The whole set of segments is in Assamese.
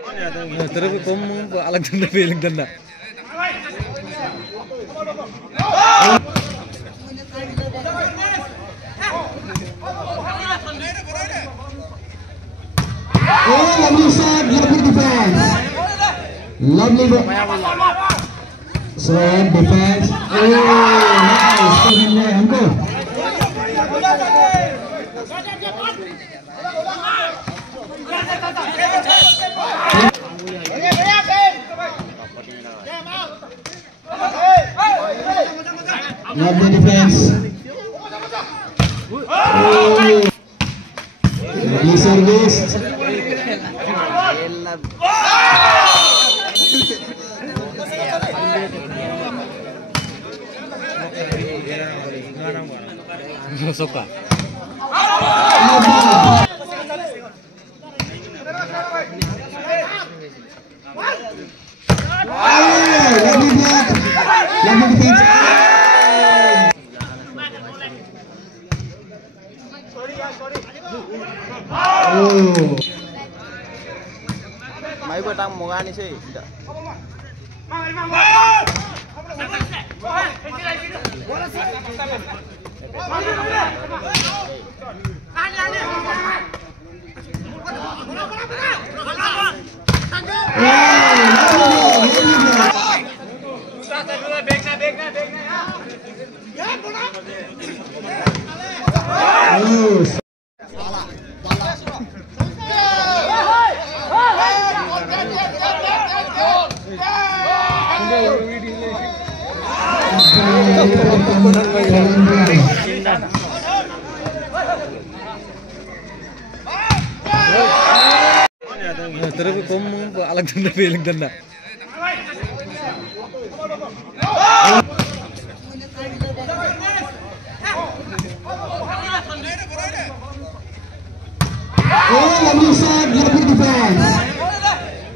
Terus kamu Alexander Alexander. Oh, lovely shot, lovely defense. Lovely shot, defense. Oh, nice. हमको. Lovely defense. Oh, lovely service. Suka. Mấy bữa tăng một ăn đi xí. Terus kamu Alexander Alexander. Oh, lovely shot, lovely defense.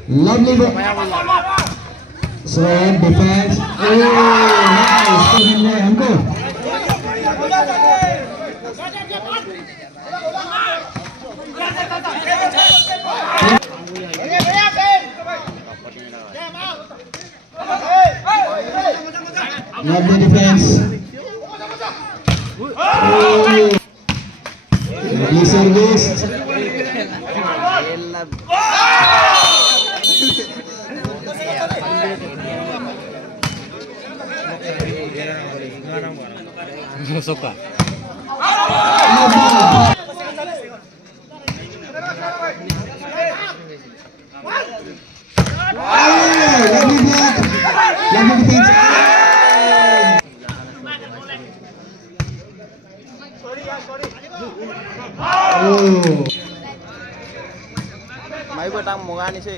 Lovely shot, defense. Oh, nice. हमको. Lovely defense. Oh, lovely service. Suka. Mấy bữa tăng một ăn đi xí.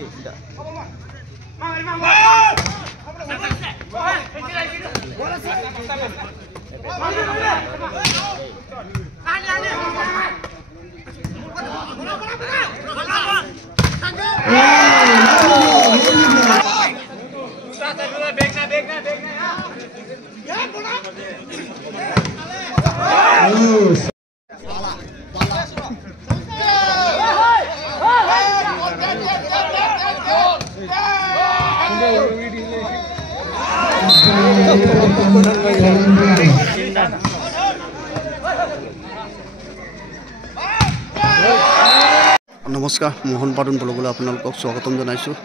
নমস্কাৰ মোহন পাটন ব্লগলৈ আপোনালোকক স্বাগতম জনাইছোঁ।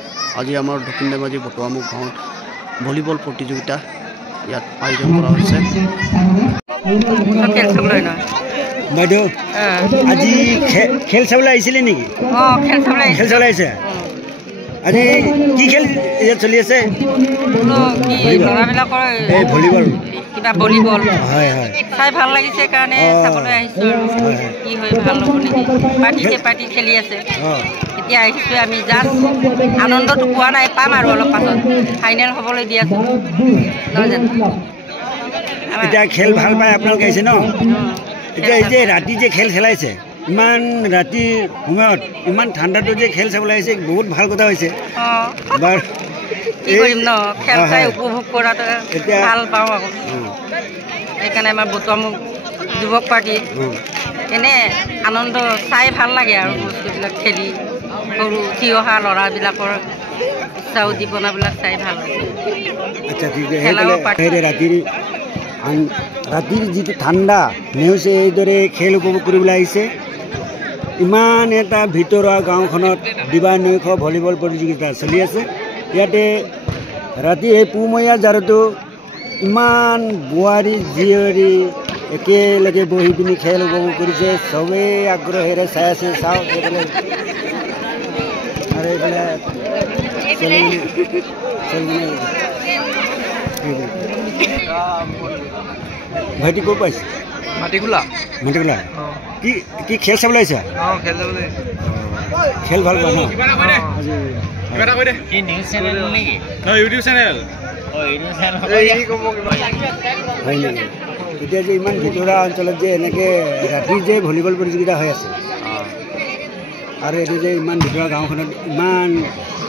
আজি আমাৰ দক্ষিণ ধেমাজি বটুৱামুখ গাঁৱত ভলীবল প্ৰতিযোগিতা ইয়াত আয়োজন কৰা হৈছে। বাইদেউ আজি খেল চাবলৈ আহিছিলে নেকি? খেল চাবলৈ আহিছে। আজি কি খেল ইয়াত চলি আছে? ভলীবল। ভলীবল হয় হয় চাই ভাল লাগিছে কাৰণে চাবলৈ আহিছোঁ আৰু কি হয় ভাল হ'ব নেকি। পাৰ্টি খেলি আছে এতিয়া আহিছোঁ আমি জাষ্ট আনন্দটো পোৱা নাই পাম আৰু অলপ পাছত ফাইনেল হ'বলৈ দি আছোঁ নহয় জানো। এতিয়া খেল ভাল পায় আপোনালোকে আহিছে ন? এতিয়া এই যে ৰাতি যে খেল খেলাইছে ইমান ৰাতি সময়ত ইমান ঠাণ্ডাটো যে খেল চাবলৈ আহিছে বহুত ভাল কথা হৈছে। বাৰু কি কৰিম ন খেল চাই উপভোগ কৰাটো ভাল পাওঁ আকৌ সেইকাৰণে আমাৰ বটুৱামুখ যুৱক পাৰ্টি এনে আনন্দ চাই ভাল লাগে আৰু বস্তুবিলাক খেলি সৰু উঠি অহা ল'ৰাবিলাকৰ উৎসাহ উদ্দীপনাবিলাক চাই ভাল লাগে। আচ্ছা ঠিক আছে। ৰাতিৰ যিটো ঠাণ্ডা নেওচে এইদৰে খেল উপভোগ কৰিবলৈ আহিছে। ইমান এটা ভিতৰুৱা গাঁওখনত দিবা নৈশ ভলীবল প্ৰতিযোগিতা চলি আছে। ইয়াতে ৰাতি এই পুমহীয়া জাৰতো ইমান বোৱাৰী জীয়ৰী একেলগে বহি পিনি খেল উপভোগ কৰিছে। চবেই আগ্ৰহেৰে চাই আছে। চাওক এইফালে আৰু এইফালে ভাইটি ক'ত পাইছে? মাটিখোলা মাটিখোলা। কি খেল চাবলৈ আহিছা? খেল ভাল পোৱা ন? হয় নেকি? এতিয়া যে ইমান ভিতৰুৱা অঞ্চলত যে এনেকৈ ৰাতি যে ভলীবল প্ৰতিযোগিতা হৈ আছে আৰু এইটো যে ইমান ভিতৰুৱা গাঁওখনত ইমান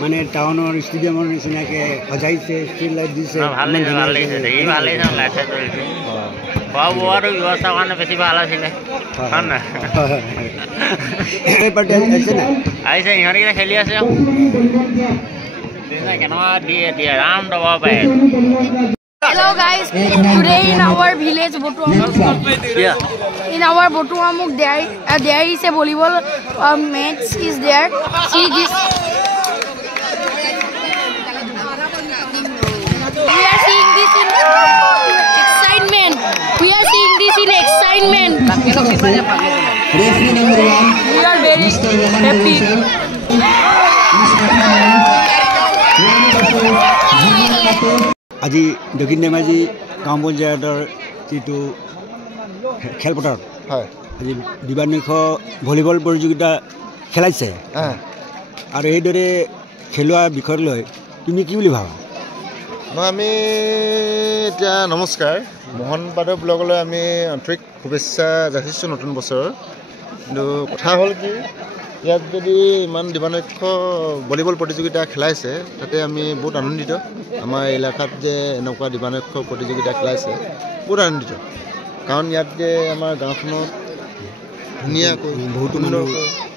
মানে টাউনৰ ষ্টেডিয়ামৰ নিচিনাকৈ সজাইছে, ষ্ট্ৰীট লাইট দিছে। খোৱা বোৱাটো ব্যৱস্থাৰ কাৰণে বেছি ভাল আছিলে। আহিছে ইহঁতকেইটা খেলি আছে কেনেকুৱা দিয়ে ৰাম দবাব পাৰে। Hello guys, today in our village Botuamuk there is a volleyball match is there. See this. We are seeing this in excitement. We are seeing this in excitement. Referee number 1. We are very happy. আজি দক্ষিণ ধেমাজি গাঁও পঞ্চায়তৰ যিটো খেলপথাৰত আজি দিবা নৈশ ভলীবল প্ৰতিযোগিতা খেলাইছে আৰু এইদৰে খেলোৱা বিষয় লৈ তুমি কি বুলি ভাবা? আমি এতিয়া নমস্কাৰ, মোহন পাদৰ ব্লগলৈ আমি আন্তৰিক শুভেচ্ছা যাচিছোঁ নতুন বছৰৰ। কিন্তু কথা হ'ল কি, ইয়াত যদি ইমান দিবানৈশ ভলীবল প্ৰতিযোগিতা খেলাইছে তাতে আমি বহুত আনন্দিত। আমাৰ এলেকাত যে এনেকুৱা দিবানৈশ প্ৰতিযোগিতা খেলাইছে বহুত আনন্দিত। কাৰণ ইয়াত যে আমাৰ গাঁওখনত ধুনীয়াকৈ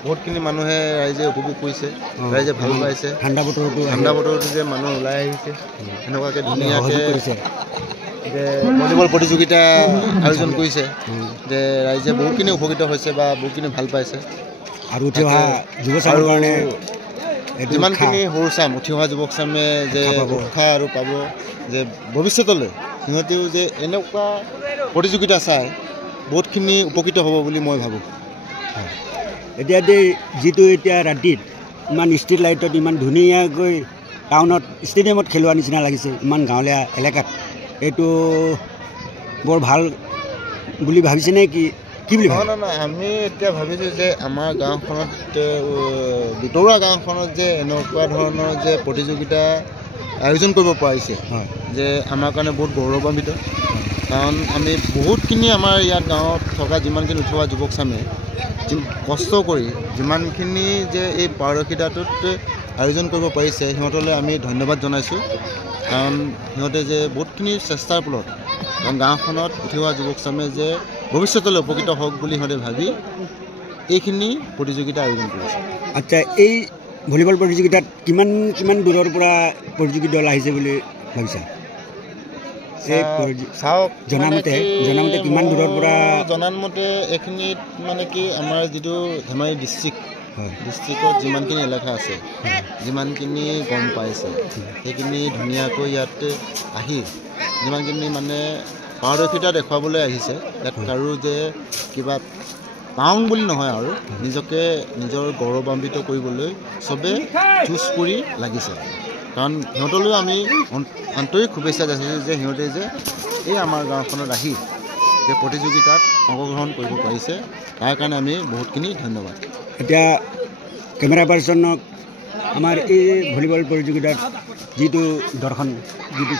বহুতখিনি মানুহে ৰাইজে উপভোগ কৰিছে, ৰাইজে ভাল পাইছে। ঠাণ্ডা বতৰতো যে মানুহ ওলাই আহিছে এনেকুৱাকৈ ধুনীয়াকৈ যে ভলীবল প্ৰতিযোগিতা আয়োজন কৰিছে, যে ৰাইজে বহুতখিনি উপকৃত হৈছে বা বহুতখিনি ভাল পাইছে। আৰু উঠি অহা যুৱচামৰ কাৰণে যিমানখিনি সৰু চাম উঠি অহা যুৱক চামে যে উৎসাহ আৰু পাব যে ভৱিষ্যতলৈ সিহঁতেও যে এনেকুৱা প্ৰতিযোগিতা চাই বহুতখিনি উপকৃত হ'ব বুলি মই ভাবোঁ। এতিয়া যিটো এতিয়া ৰাতিত ইমান ষ্ট্ৰীট লাইটত ইমান ধুনীয়াকৈ টাউনত ষ্টেডিয়ামত খেলোৱা নিচিনা লাগিছে ইমান গাঁৱলীয়া এলেকাত, এইটো বৰ ভাল বুলি ভাবিছেনে কি বুলি ভাবে? নহয়, আমি এতিয়া ভাবিছোঁ যে আমাৰ গাঁওখনত ভিতৰুৱা গাঁওখনত যে এনেকুৱা ধৰণৰ যে প্ৰতিযোগিতা আয়োজন কৰিব পাৰিছে যে আমাৰ কাৰণে বহুত গৌৰৱান্বিত। কাৰণ আমি বহুতখিনি আমাৰ ইয়াত গাঁৱত থকা যিমানখিনি উঠি অহা যুৱক চামে কষ্ট কৰি যিমানখিনি যে এই পাৰদৰ্শিতাটোত আয়োজন কৰিব পাৰিছে সিহঁতলৈ আমি ধন্যবাদ জনাইছোঁ। কাৰণ সিহঁতে যে বহুতখিনি চেষ্টাৰ ফলত কাৰণ গাঁওখনত উঠি অহা যুৱক চামে যে ভৱিষ্যতলৈ উপকৃত হওক বুলি সিহঁতে ভাবি এইখিনি প্ৰতিযোগিতা আয়োজন কৰিছে। আচ্ছা, এই ভলীবল প্ৰতিযোগিতাত কিমান দূৰৰ পৰা প্ৰতিযোগী দল আহিছে বুলি ভাবিছা? চাওক, জনামতে কিমান দূৰৰ পৰা? জনামতে এইখিনিত মানে কি আমাৰ যিটো ধেমাজি ডিষ্ট্ৰিক্টত যিমানখিনি এলেকা আছে যিমানখিনি গম পাইছে সেইখিনি ধুনীয়াকৈ ইয়াত আহি যিমানখিনি মানে পাৰদৰ্শিতা দেখুৱাবলৈ আহিছে। ইয়াত কাৰো যে কিবা পাওঁ বুলি নহয় আৰু নিজকে নিজৰ গৌৰৱান্বিত কৰিবলৈ চবে যুঁজ কৰি লাগিছে। কাৰণ সিহঁতলৈও আমি আন্তৰিক শুভেচ্ছা যাচিছোঁ যে সিহঁতে যে এই আমাৰ গাঁওখনত আহি যে প্ৰতিযোগিতাত অংশগ্ৰহণ কৰিব পাৰিছে তাৰ কাৰণে আমি বহুতখিনি ধন্যবাদ। এতিয়া কেমেৰা পাৰ্চনক আমাৰ এই ভলীবল প্ৰতিযোগিতাত যিটো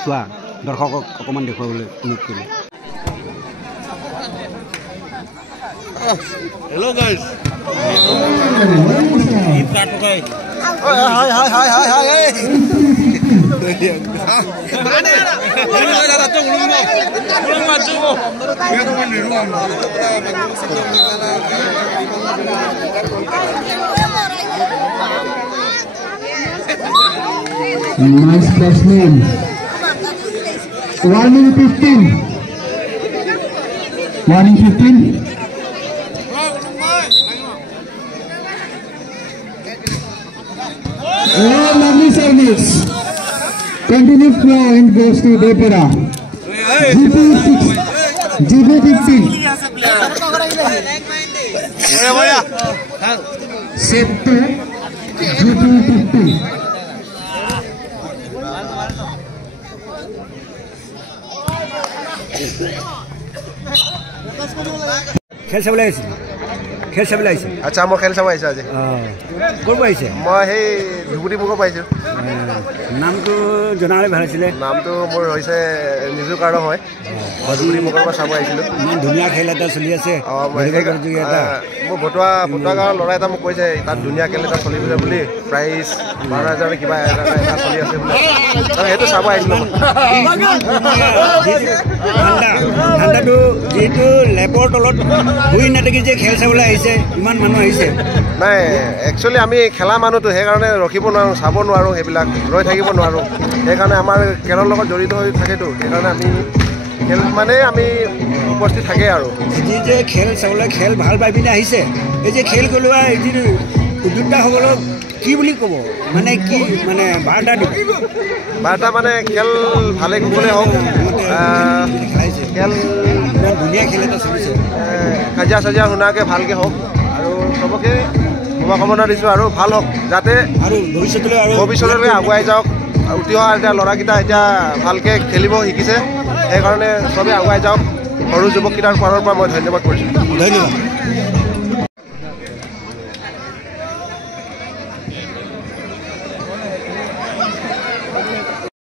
চোৱা দৰ্শকক অকণমান দেখুৱাবলৈ অনুৰোধ কৰিলোঁ। Hello' guys, Nice placement. Warning 15. Warning 15. Oh, lovely service. Continue flow and goes to Depera. GP 15. Set to GP 15. খেল চাবলৈ আহিছে খেল চাবলৈ আহিছে আচ্ছা মই খেল চাব আহিছোঁ আজি ক'ৰ পৰা আহিছে মই সেই ধুবুৰী মুখৰ পাইছোঁ নামটো জনালে ভাল আছিলে নামটো মোৰ হৈছে নিজু কাৰণ হয় ধুবুৰী মুখৰ পৰা চাব আহিছিলোঁ ইমান ধুনীয়া খেল এটা চলি আছে মোৰ ভতুৱা গাঁৱৰ ল'ৰা এটা মোক কৈছে তাত ধুনীয়া খেল এটা চলি গৈছে বুলি প্ৰাইজ 12,000 কিবা এটা চলি আছে বুলি সেইটো চাব আহিছিলোঁ ঠাণ্ডাটো যিটো লেবৰ তলত শুই নাথাকি যে খেল চাবলৈ আহিছে ইমান মানুহ আহিছে নাই একচুৱেলি আমি খেলা মানুহটো সেইকাৰণে ৰখিব নোৱাৰোঁ চাব নোৱাৰোঁ সেইবিলাক ৰৈ থাকিব নোৱাৰোঁ সেইকাৰণে আমাৰ খেলৰ লগত জড়িত হৈ থাকেতো সেইকাৰণে আমি খেল মানে আমি উপস্থিত থাকে আৰু যি যে খেল চাবলৈ খেল ভাল পাই পিনে আহিছে এই যে খেল খেলোৱা এই যি উদ্যোক্তাসকলক কি বুলি ক'ব মানে কি মানে বাৰ্তা দিব বাৰ্তা মানে খেল ভালে কুশলে হওক খেল ধুনীয়া খেল এটা চলিছে কাজিয়া চাজিয়া শুনাকৈ ভালকৈ হওক আৰু চবকে শুভকামনা দিছোঁ আৰু ভাল হওক যাতে আৰু ভৱিষ্যতলৈ আগুৱাই যাওক উঠি অহা এতিয়া ল'ৰাকেইটা এতিয়া ভালকৈ খেলিব শিকিছে সেইকাৰণে চবেই আগুৱাই যাওক সৰু যুৱককেইটাৰ ফালৰ পৰা মই ধন্যবাদ কৰিছোঁ ধন্যবাদ